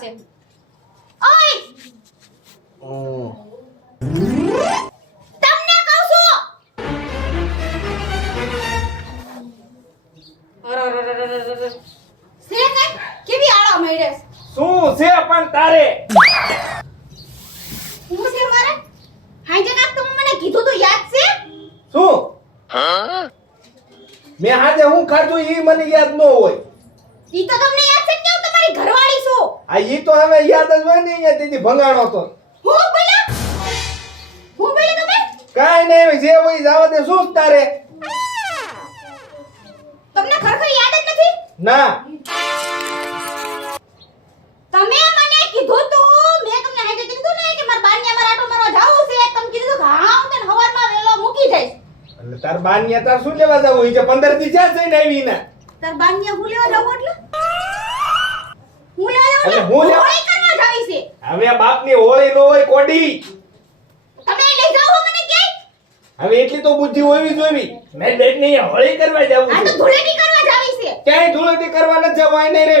છે. ઓય તમને કહું છું. સે કે કેવી આળો મેળે શું છે પણ તારે હું છે મારે હાજે કાક તમે મને કીધું તો યાદ છે શું મેં આજે હું ખાધું ઈ મને યાદ ન હોય. ઈ તો તમને યાદ છે કે હું તમારી ઘરવાળી છું. આ ઈ તો હવે યાદ જ હોય ને અહીંયા તેથી ભંગાણો તો હું બોલ્યા તમે કાઈ નહીં જે હોય જાવા દે. શું તારે તમને ખરેખર યાદ જ નથી. ના તમે મને કીધું તું મેં તમને હાજે કીધું ને કે માર બાનિયા મારા આટો મારવા જાવું છે. તમે કીધું કે હા હું તને હવારમાં વેલો મૂકી જઈશ. એટલે તાર બાનિયા તાર શું લેવા જાવું ઈ કે 15 દી જ્યાં જઈને આવી ને તાર બાનિયા હું લેવા જાવું એટલે હું લેવા જાવું એટલે હું લેવા- હોળી કરવા જાવી છે. હવે બાપની હોળી નો હોય કોડી. તમે લઈ જાઓ મને ક્યાંય. હવે એટલી તો બુદ્ધિ હોવી જોઈએ. મેં બેટ ની હોળી કરવા જાવું આ તો છે. ધૂળેટી કરવા જાવી છે. ક્યાંય ધૂળેટી કરવા ન જવાય નહીં રે.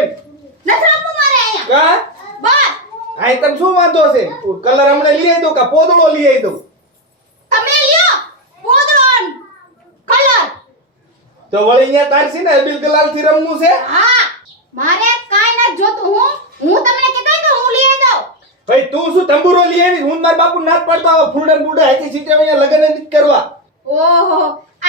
નથી રમવું મારે અહીંયા. કા બસ આ તને શું વાંધો છે? કલર હમણાં લઈ આવી દઉં કે પોદળો લઈ આવી દઉં? તમે લ્યો પોદળો કલર. તો વળી અહીંયા તાર છે ને અબીલ ગુલાલ થી રમવું છે. હા મારે કાઈ ન જોતું. હું તમને કીધું કે હું લઈ આવી દઉં. ભાઈ તું શું તંબુરો લઈ આવી? હું મારા બાપુ નાત પાડતો આવો ફૂલડન બુડે હાથી સીટે અહીંયા લગન જ નથી કરવા. ઓહો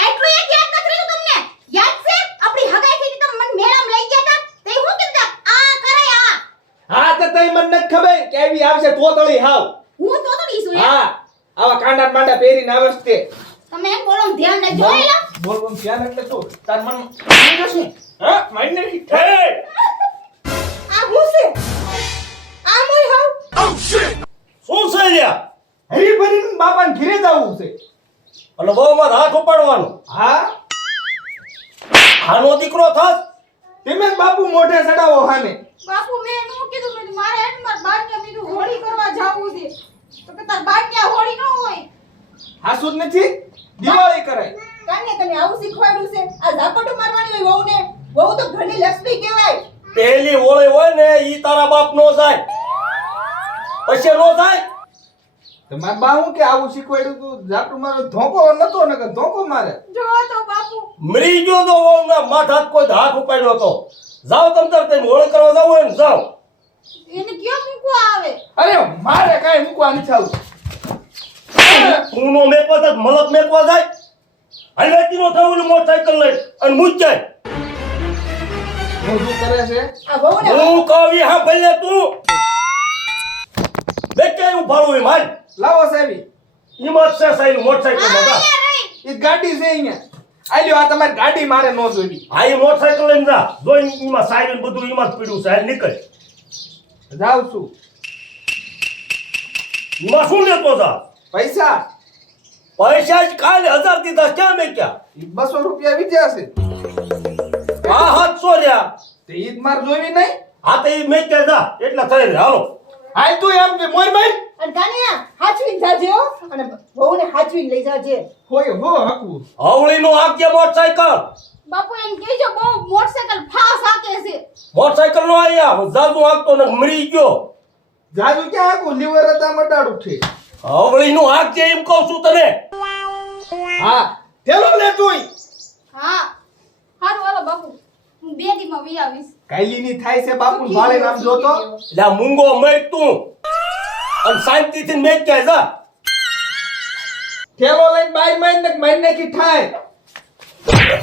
આટલું એક યાદ નથી રહ્યું તમને. યાદ છે આપણી હગાઈ થઈ તમે મને મેળામાં લઈ ગયા હતા તે હું કીધા આ કરે આ. હા તો તઈ મને નથી ખબર કે આવી આવશે તોતળી હાવ. હું તો છું એમ. હા આવા કાંડા માંડા પહેરીને આવે છે તે. તમે એમ બોલો ને ધ્યાન ને જોયેલા. બોલ બોલ ધ્યાન એટલે શું? તાર મન મારી શું? હા મારી નથી. હે આ હું છે આ મોય હાવ. શું છે લ્યા? હરી ભરીને બાપાને ઘરે જવું છે. અને બહુમાં હાથ ઉપાડવાનો. હા આનો દીકરો થાસ. તમે જ બાપુ મોઢે ચડાવો હાને. બાપુ મેં એનું કીધું મેં મારે એમ માર બાણિયા મીઠું હોળી કરવા જાવું છે. તો કે તાર બાણિયા હોળી ન હોય. હાસુ જ નથી દિવાળી કરાય. કાને તને આવું શીખવાડ્યું છે? આ ઝાપટો મારવાની હોય વહુને. વહુ તો ઘરની લક્ષ્મી કહેવાય. પહેલી હોળી હોય ને ઈ તારા બાપ નો જાય. પછી નો જાય. તમાર બા હું કે આવું શીખવાડ્યું તું? જાપડું મારો ધોકો નતો ને કે ધોકો મારે. જો તો બાપુ મરી ગયો તો વહુના માથા કોઈ હાથ ઉપાડ્યો તો. જાઓ તમ તાર તમે હોળી કરવા જાવ હોય ને જાઓ. એને ક્યાં મૂકવા આવે. અરે મારે કાઈ મૂકવા નથી આવું. તું નો મેકવા તો મલક મેકવા જાય. હલવેતી નો થવું મોટરસાઇકલ લઈ અને મૂજ જાય. મોઢું કરે છે. આ વહુને હું કવી હા ભલે તું બેકે હું ભાડું એ માલ લાવો સાહેબી. હિંમત છે સાઈલ મોટરસાઇકલ માં જા. ઈ ગાડી છે અહીંયા. આલ્યો આ તમારી ગાડી મારે નો જોવી. આ ઈ મોટરસાઇકલ લઈને જા. જોઈ ઈમાં સાઈલ બધું ઈમાં જ પડ્યું છે. હાલ નીકળ. જાવ છું. ઈમાં શું લેતો જા? પૈસા પૈસા જ કાલે 1000 દીધા ક્યાં મેક્યા? ઈ 200 રૂપિયા વિદ્યા છે. આ 700 રહ્યા. તે ઈદ માર જોવી નહીં. આ તો ઈ મેક્યા જા. એટલા થઈ રહ્યા. હાલો. હાલ તું એમ કે મોર ભાઈ અને કાનિયા હાચવીને જાજે હો. અને વહુને હાચવીને લઈ જાજે. હોય હો હકવું. હવળી નું આગે મોટરસાઇકલ. બાપુ એમ કહેજો બહુ મોટરસાઇકલ ફાસ હાકે છે. મોટરસાઇકલ નો આયા. જાજુ આગતો ને મરી ગયો. જાજુ ક્યાં હકવું? લીવર હતા મટાડું છે. હવળી નું આગે એમ કહું છું તને. હા થેલો લે તુંય. હા હારું હાલો બાપુ હું 2 દીમાં વી આવીશ. કાઈલીની થાય છે બાપુ ભાળે નામ જોતો. એટલે આ મૂંગો મેક તું. અને શાંતિથી મેક ક્યાં જા. થેલો લઈને બાઈ મારી નાખી ઠાય.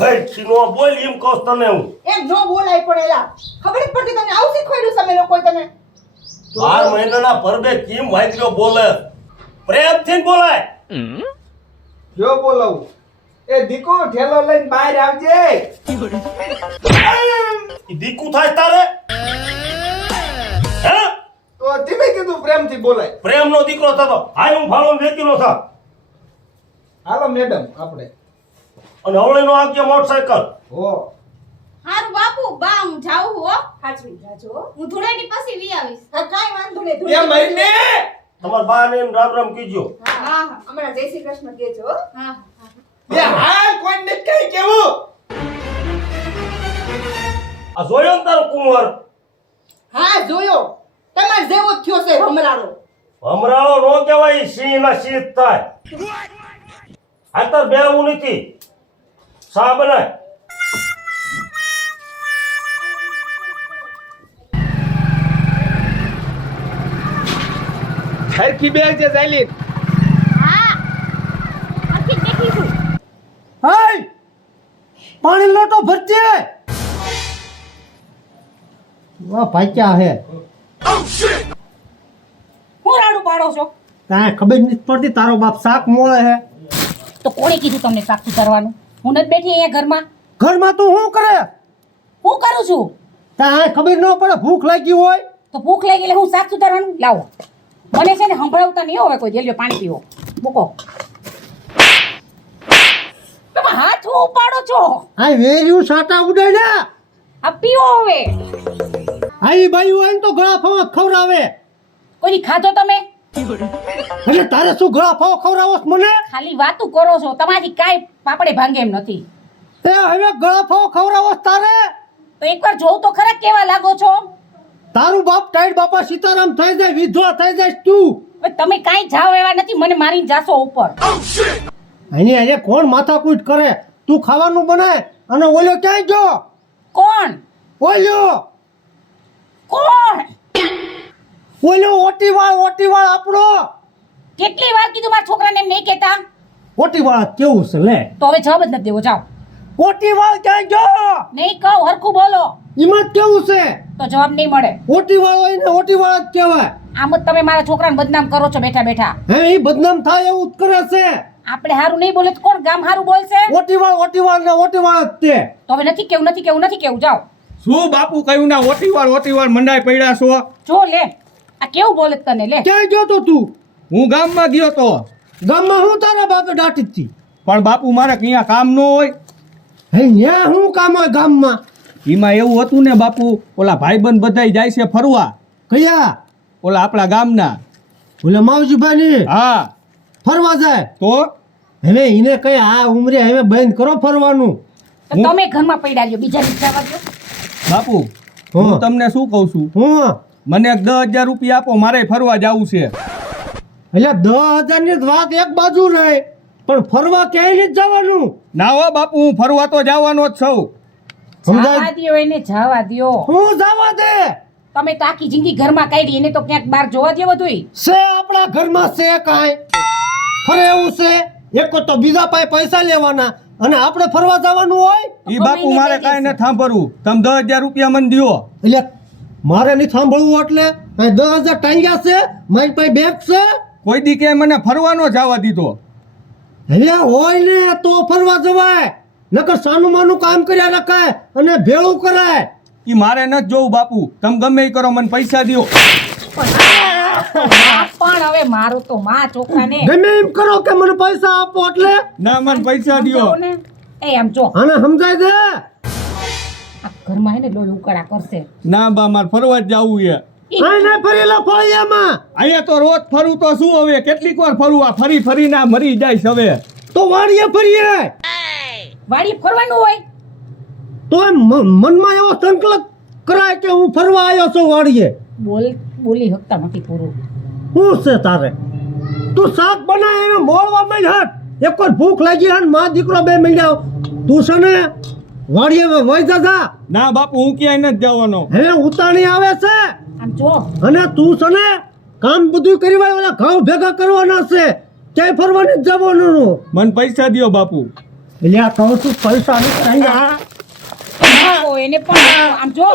હે છીનો બોલ એમ કહું તને હું. એમ નો બોલાય પણ એલા. ખબર જ પડતી તને આવું શીખવાડ્યું છે અમે લોકોએ તને. 12 મહિનાના પરબે કેમ વાંદરો બોલે? પ્રેમથી બોલાય. જો બોલાવું. એ દીકો થેલો લઈને બહાર આવજે. ઈ દીકુ થાય તારે? હે? તો ધીમે કીધું પ્રેમથી બોલાય. પ્રેમનો દીકરો થતો. હાય હું ભાળો વેચીનો થા. હાલો મેડમ આપણે. અને હવળીનો આગે મોટરસાઇકલ. હો હારું બાપુ બા હું જાઉં હો. હાચવીને જાજો હો. હું ધૂળેટી પછી વી આવીશ. હા કાઈ વાંધો નહીં. એ મહિને તમાર બા ને એમ રામ રામ કીજો. હા હા, હા. હમણાં જય શ્રી કૃષ્ણ કહેજો હો. હા એ હાલ કોઈ ને કઈ કેવું. આ જોયો ને તારો કુંવર? હા જોયો. તમાર જેવો જ થયો છે ભમરાળો. ભમરાળો નો કહેવાય, ઈ સિંહ ના સિંહ જ થાય. આતર બેવું નથી. સા બનાય. હરખી બેગ છે ચાલી. હા આખી દેખી છું. હાય પાણી લોટો ભરજે. વાહ ભાગ્યા હે. હું રાડું પાડો છો? તારે ખબર નથી પડતી તારો બાપ શાક મોળે હે. તો કોણે કીધું તમને શાક સુધારવાનું? હું નથી બેઠી અહીંયા ઘરમાં. ઘરમાં તું શું કરે? હું કરું છું? તારે ખબર ન પડે ભૂખ લાગી હોય તો ભૂખ લાગી એટલે હું શાક સુધારવાનું? લાવો, મને છે ને સંભળાવતા નહીં હોય કોઈ. જેલ્યો પાણી પીવો, મૂકો. તમે હાથ હું ઉપાડો છો? આ વેર્યું સાટા ઉડાડ્યા. આ પીવો હવે. આઈ બાઈ હોય ને તો ગળા ફાવા ખવડાવે. કોઈ ખાધો તમે? એટલે તારે શું ગળા ફાવા ખવડાવો છો મને? ખાલી વાતું કરો છો, તમારી કાંઈ પાપડે ભાંગે એમ નથી. તે હવે ગળા ફાવા ખવડાવો છો તારે? તો એકવાર જોઉં તો ખરા કેવા લાગો છો. તારું બાપ ટાઈડ બાપા સીતારામ થઈ જાય, વિધવા થઈ જાય તું. હવે તમે કાંઈ જાવ એવા નથી, મને મારીને જાશો ઉપર. આની આજે કોણ માથાકૂટ કરે? તું ખાવાનું બનાય અને ઓલો ક્યાંય ગયો? કોણ? ઓલ્યો કોણ? ઓલો ઓટીવાળ આપણો. કેટલી વાર કીધું મારા છોકરાને એમ નહીં કહેતા? ઓટીવાળ કેવું છે લે? તો હવે જવાબ જ નથી દેવો, જાઓ. ઓટીવાળ ક્યાંય ગયો? નહીં કહું, હરખું બોલો એમાં જ કેવું છે? તો જવાબ નહીં મળે. ઓટીવાળ હોય ને ઓટીવાળ જ કહેવાય. આમ જ તમે મારા છોકરાને બદનામ કરો છો બેઠા બેઠા. હે એ બદનામ થાય એવું જ કરે છે. આપણે હારું નહીં બોલે તો કોણ ગામ હારું બોલશે? ઓટીવાળ ને ઓટીવાળ જ તે. તો હવે નથી કેવું, જાઓ. શું બાપુ કહ્યું ના ઓટીવાળ મંડાઈ પડ્યા છો? જો લે, આ કેવું બોલે છે તને? લે, ક્યાંય ગયો તો તું? હું ગામમાં ગયો તો. ગામમાં હું તારા બાપે દાટી હતી? પણ બાપુ મારે અહીંયા કામ ન હોય. હે ન્યા હું કામ હોય ગામમાં? એમાં એવું હતું ને બાપુ, ઓલા ભાઈબંધ બધાય જાય છે ફરવા. કયા? ઓલા આપણા ગામના. ઓલા માવજીભાઈ હા ફરવા જાય તો હવે એને કઈ આ ઉંમરે હવે બંધ કરો ફરવાનું. તો તમે ઘરમાં પડ્યા રહ્યો, બીજા ની જવા દો. બાપુ હા. હું તમને શું કહું છું, હું મને 10,000 રૂપિયા આપો, મારે ફરવા જવું છે. એટલે 10,000 ની વાત એક બાજુ રહે પણ ફરવા ક્યાંય નથી જવાનું. ના હો બાપુ, હું ફરવા તો જવાનો જ છું. સમજાય? જવા દ્યો એને, જવા દ્યો. હું જવા દે તમે તો આખી જિંદગી ઘરમાં કાઢી, એને તો ક્યાંક બહાર જોવા દે બધુંય. છે આપણા ઘરમાં છે કાંઈ ફરે એવું છે? એક તો બીજા પાસે પૈસા લેવાના અને આપણે ફરવા જવાનું હોય. ઈ બાપુ મારે કાંઈ નથી સાંભળવું. તમે 10,000 રૂપિયા મને દ્યો. એટલે મારે નહીં સાંભળવું એટલે અહીં 10,000 ટાંગ્યા છે મારી પાસે બેગ છે. કોઈ દી કે મને ફરવા ન જવા દીધો. હવે હોય ને તો ફરવા જવાય, નકર સાનું માનું કામ કર્યા રખાય અને ભેળું કરાય. ઈ મારે નથી જોવું બાપુ, તમે ગમે ઈ કરો, મને પૈસા દ્યો. પણ હવે મારું તો માં છોકરાને ગમે એમ કરો કે મને પૈસા આપો એટલે ના, મને પૈસા દ્યો. સમજાવો ને. એ આમ જો, આને સમજાય દે. આ ઘરમાં હે ને લોહી ઉકાળા કરશે. ના બા, મારે ફરવા જ જવું છે. આને ફરેલા ફળિયામાં અહીંયા તો રોજ ફરું તો શું હવે, કેટલીક વાર ફરું, આ ફરી ફરીને આ મરી જાય છે હવે. તો વાડીએ ફરીએ. વાડી ફરવાનું હોય તો એમ મનમાં એવો સંકલ્પ કરાય કે હું ફરવા આવ્યો છું વાડીએ. બોલી હકતા નથી પૂરું. શું છે તારે? તું શાક બનાય એને મોળવા માંડ હટ. એક વાર ભૂખ લાગી હે ને માં દીકરો બે મળ્યા. તું છે ને વાડીએ વઈ જા. ના બાપુ, હું ક્યાંય નથી જવાનો. હવે ઉતાણી આવે છે આમ જો, અને તું છે ને કામ બધું કરી વાય ઓલા ઘઉં ભેગા કરવાના છે, ક્યાંય ફરવાની જ જવાનું. મને પૈસા દ્યો બાપુ. એટલે આ કહું છું પૈસા નહીં નાખો એને પણ. આમ જો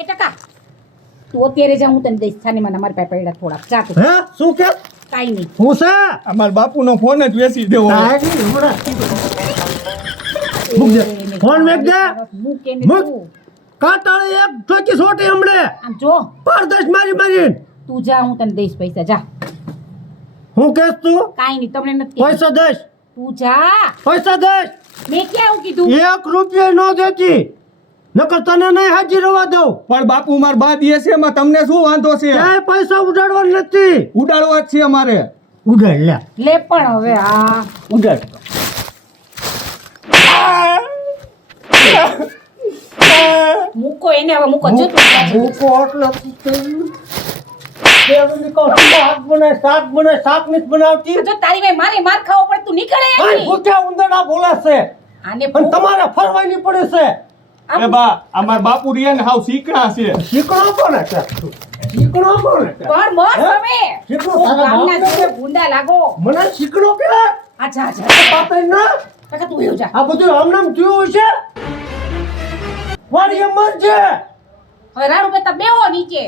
એ ટકા, તું અત્યારે જા, હું તને દઈશ છાનીમાં. મારી પાસે પડ્યા થોડાક, જા તું. હે શું કે કાંઈ નહીં. હું છે અમારા બાપુનો ફોન જ વેચી દેવો. ફોન વેચ દે. મૂક એને મૂક. તું. કાટાળે એક ઠોકી સોટી હમણે આમ જો, પારદશ મારી તું જા, હું તને દઈશ પૈસા. જા. હું કેસ તું કાંઈ નહીં, તમને નથી કહેતી. પૈસા દઈશ. તું જા. પૈસા દઈશ. મેં ક્યાં આવું કીધું? 1 રૂપિયો ન દેતી, નકર તને નહીં હાજી રવા દઉં. પણ બાપુ, માર બા દે છે, એમાં તમને શું વાંધો છે? ક્યાંય પૈસા ઉડાડવા નથી. ઉડાડવા જ છે અમારે. ઉડાડ લે. લે પણ હવે આ ઉડાડ. મૂકો એને, હવે મૂકો. જો તું જા. ભૂકો એટલે બેવડી કહું શાક બનાય શાક નથી બનાવતી જો તારી ભાઈ મારે માર ખાવો પડે તું નીકળે આ અહીંથી. ભૂખ્યા ઉંદરડા બોલે છે આને પણ તમારે ફરવાની પડે છે એ બા અમાર બાપુ રિયા ને હાવ શીકણા છે. શીકણો કોને છે શીકણો કોને છે પણ બોસ હે? તમે શીકણો ઓ તારા ગામના બાપને જોડે ભૂંડા લાગો મને શીકણો કહેવાય અચ્છા અચ્છા પાપે ના કાકા તું એવું જા આ બધું આમનામ થયું છે વાડી મર છે હવે રાડુ બેટા બેહો નીચે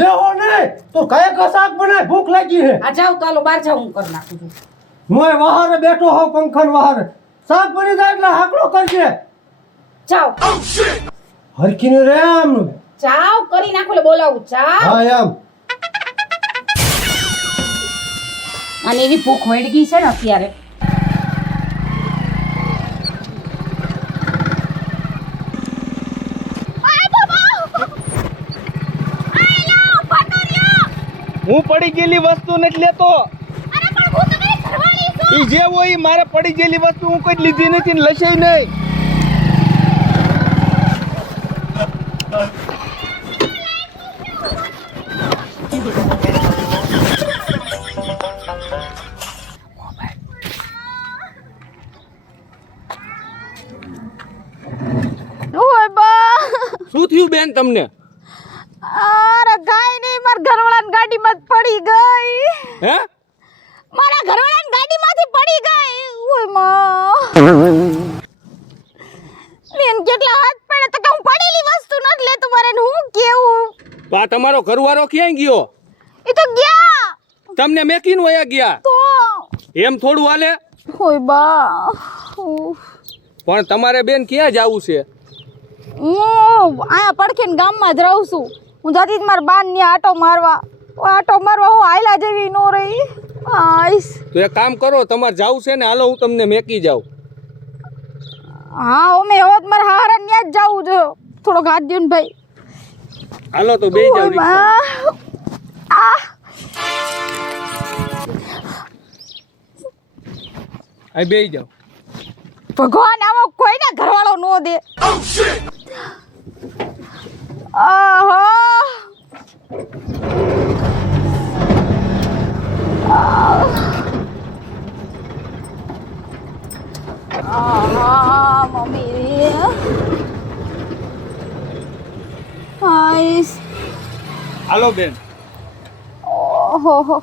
બેહો નહીં તો કયા કા શાક બનાય ભૂખ લાગી છે આ જાવ તો હાલો બહાર જાવ હું કરી નાખું છું હું વહારે બેઠો હોઉં પંખા વહારે શાક બની જાય એટલે હાકડો કરજે જાવ હરખીને રે આમ જાવ કરી નાખો એટલે બોલાવું જાવ હા એમ અને એવી ભૂખ વળગી છે ને અત્યારે હું પડી ગયેલી વસ્તુ નથી લેતો. ઈ જે હોય ઈ મારે પડી ગયેલી વસ્તુ હું કોઈ લીધી નથી ને લશે નહીં. ઓય બા શું થયું બેન તમને? અરે કાઈ નહીં માર ઘરવાળાની ગાડીમાં જ પડી ગઈ હે? મારા ઘરવાળાની ગાડીમાંથી પડી ગઈ ઓય માં બેન કેટલા હાથ પડે તો કે હું પડેલી વસ્તુ નથી લેતો મારે ને હું કેવું તો આ તમારો ઘરવાળો ક્યાં ગયો? એ તો ગયા તમને મેકીને વયા ગયા? તો એમ થોડું હાલે? ઓય બા ઉફ. પણ તમારે બેન ક્યાં જાવું છે? હું આયા પડખેન ગામમાં જ રહું છું હું જતી જ મારા બાન ને આટો મારવા હું આયલા જેવી નો રહી આઈસ તો એક કામ કરો, તમારે જાવું છે ને હાલો હું તમને મેકી જાઉં. હા ઓમે હવે જ મારા હારા ન્યા જ જાવું છે થોડોક હાથ દ્યો ને ભાઈ હાલો તો બેસી જાવ ઓય રિક્ષામાં. બા આ આ બેસી જાવ. ભગવાન આવો કોઈને ઘરવાળો નો દે આહા આહા મમ્મી આઈસ હાલો બેન. ઓહો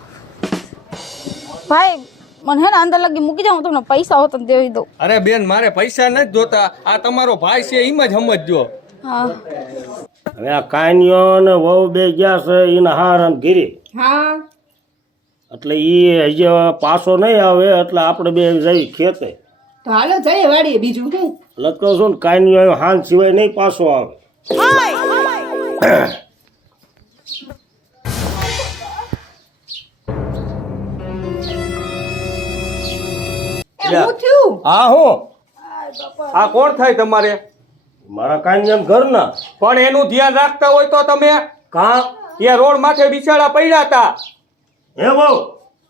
ભાઈ મને હે ને અંદર લગી મૂકી જાઉં તમને પૈસા હોત ને દેવી દઉં અરે બેન મારે પૈસા નથી જોતા, આ તમારો ભાઈ છે એમ જ સમજજો. હા હવે આ કાનિયો ને વહુ બે ગયા છે એના હાર અને ઘીરી હા એટલે ઈ હજી પાછો નહીં આવે એટલે આપણે બે જઈ ખેતે. તો હાલો જઈએ વાડીએ બીજું શું એટલે કહું છું ને કાનિયો હાન સિવાય નહીં પાછો આવે. હું થયું હા હું આ કોણ થાય તમારે? મારા કાનિયા ઘરના પણ એનું ધ્યાન રાખતા હોય તો તમે કા એ રોડ માથે બિચારા પડ્યા હતા. હે બહુ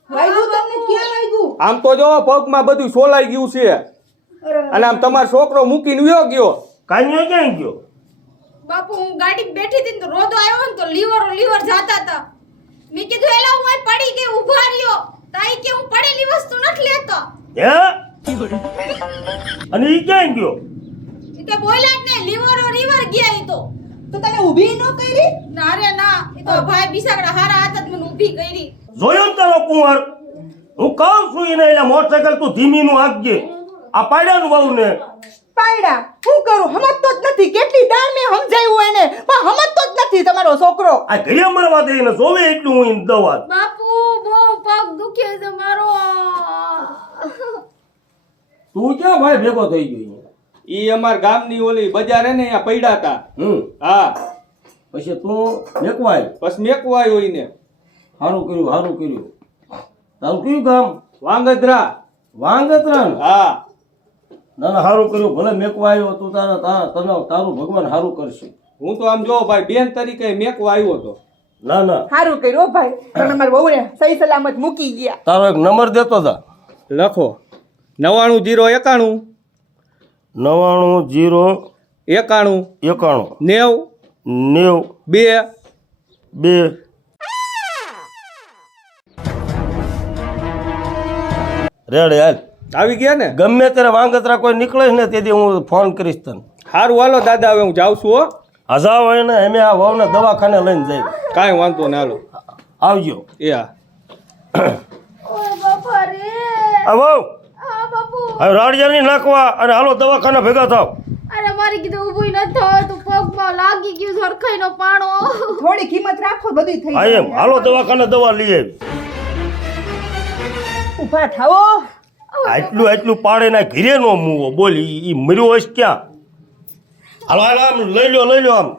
વાગ્યું તમને ક્યાં વાગ્યું આમ તો જો પગમાં બધું સોલાઈ ગયું છે અને આમ તમારો છોકરો મૂકીને વ્યો ગયો. કાનિયો ક્યાં ગયો? બાપુ હું ગાડી બેઠી હતી ને તો રોદો આવ્યો ને તો લીવર જાતા હતા મેં કીધું એલા હું અહીં પડી ગઈ ઊભા રહ્યો તાઈ કે હું પડેલી વસ્તુ નથી લેતો હે અને ઈ ક્યાં ગયો? ઈ તો બોલ્યા જ ને લીવર ગયા ઈ તો તને ઊભી ન કરી ના રે ના ઈ તો ભાઈ બિસાગડા હારા હાથ જ મને ઊભી કરી જોયો ને તારો કુંવર? હું કહું છું એને એટલે મોટરસાઇકલ તું ધીમીનું હાંકજે. આ પાડ્યાનું બહુ ને પાયડા હું કરું સમજતો જ નથી કેટલી દાળ મેં સમજાવ્યું એને પણ સમજતો જ નથી તમારો છોકરો આ ઘરે મરવા દે ને જોવે એટલું હું એને દવા. બાપુ બહુ પગ દુખે છે મારો તું ક્યાં ભાઈ ભેગો થઈ ગયો? ઈ અમાર ગામની ઓલી બજાર હે ને અહીંયા પડ્યા હતા. હા પછી તું મેકવાય. બસ મેકવા આવ્યો ઈને. સારું કર્યું. તારું કયું ગામ? વાંગદરા. વાંગત્રા ને? હા ના ના સારું કર્યું. ભલે મેકવા આવ્યો તું તારું ભગવાન સારું કરશે. હું તો આમ જો ભાઈ બેન તરીકે મેકવા આવ્યો તો. ના ના સારું કર્યું ભાઈ તમે મારા વહુને સહી સલામત મૂકી ગયા તારો એક નંબર દેતો તા. લખો 99 091 99 0 91 90 90 2 2 રેડે હાલ આવી ગયા ને? ગમે ત્યારે વાંગતરા કોઈ નીકળે ને તેથી હું ફોન કરીશ તને. સારું હાલો દાદા, હવે હું જાઉં છું હો. હજાવ હોય ને અમે આ વહુને દવાખાને લઈને જઈએ. કાંઈ વાંધો ના, હાલો આવજો. એ હા. ઓય બાપા રે આ વહુ આ બાપુ હવે રાડિયા નહીં નાખવા અને હાલો દવાખાને ભેગા થાવ. અરે મારી કીધું ઊભું ન થયો તો પગમાં લાગી ગયું સરખાઈનો પાણો થોડી કિંમત રાખો, બધું થઈ હા જાય. એમ હાલો દવાખાને દવા લઈ આવી. ઊભા થાઓ. આટલું પાડે ના ઘીરે નો મૂવો બોલ ઈ મર્યો હશે ક્યાં? હાલો હાલો આમ લઈ લો આમ